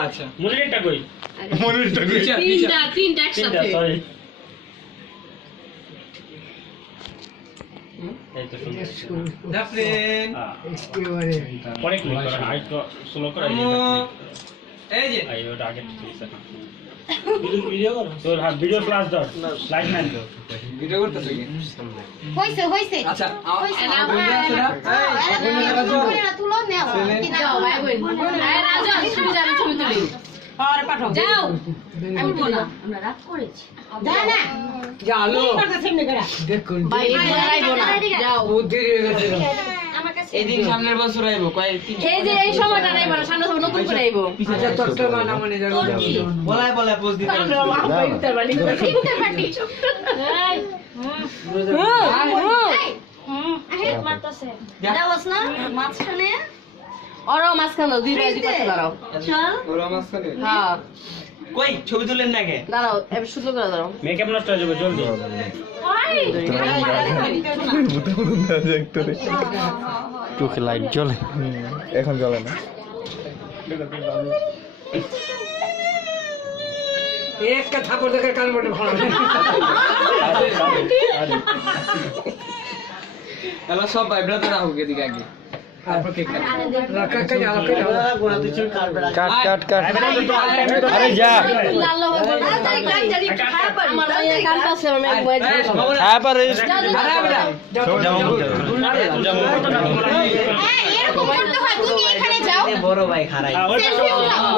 আচ্ছা মনিরটা কই তিনটা একসাথে সরি এই তো শুনুন জাফরিন একেবারে পরে ক্লিক করো হাই তো স্লো করো এই যে আই ওটা আগে ঠিক আছে ভিডিও করো তোর হাত ভিডিও ক্লাস দাও লাইক ম্যান দাও ভিডিও করতেছ কি হইছে আচ্ছা তুলো নেও যাও ভাই বোন আরে রাজা তুমি যাবে ছবি তুলি আরে পাঠাও যাও আমি বলবো না আমরা রাত করেছি যা না জালো করতেছ এমনি করে দেখুন ভাই এদিকে আইবো না যাও বুদ্ধি হয়ে গেছে আমার কাছে এই দিন সামনের বছর আইবো কয় এই যে এই সময়টা নাইবো না সামনে সব নতুন করে আইবো আচ্ছা তোরটা মানা মানে জানো বলাই বলাই পোজ দিতে আমরা আমরা ইফতার বাড়ি করছি ইফতার পার্টি মারতাছে যাওস না মাছখানে ওরাও মাঝখানে দুই বাজি পাশে দাঁড়াও চল ওরা মাঝখানে হ্যাঁ কই ছবি তুলেন না কে দাঁড়াও এবার সুন্দর করে দাঁড়াও মেকআপ নষ্ট হয়ে যাবে জলদি চোখে লাইট জ্বলে এখন জ্বলে না একটা থাপড় দেখে কান মোটে ভালো এলা সব ভাই ব্রাদার আহুক এদিকে আগে তারপর কেক কাট কাট কাট আরে যা লাল হবে আমার মায়ের কান পাশে আমার মেয়ে বয়ে হ্যাঁ পারে এরকম করতে হয় তুমি এখানে যাও বড় ভাই খারাই সেলফি উঠাও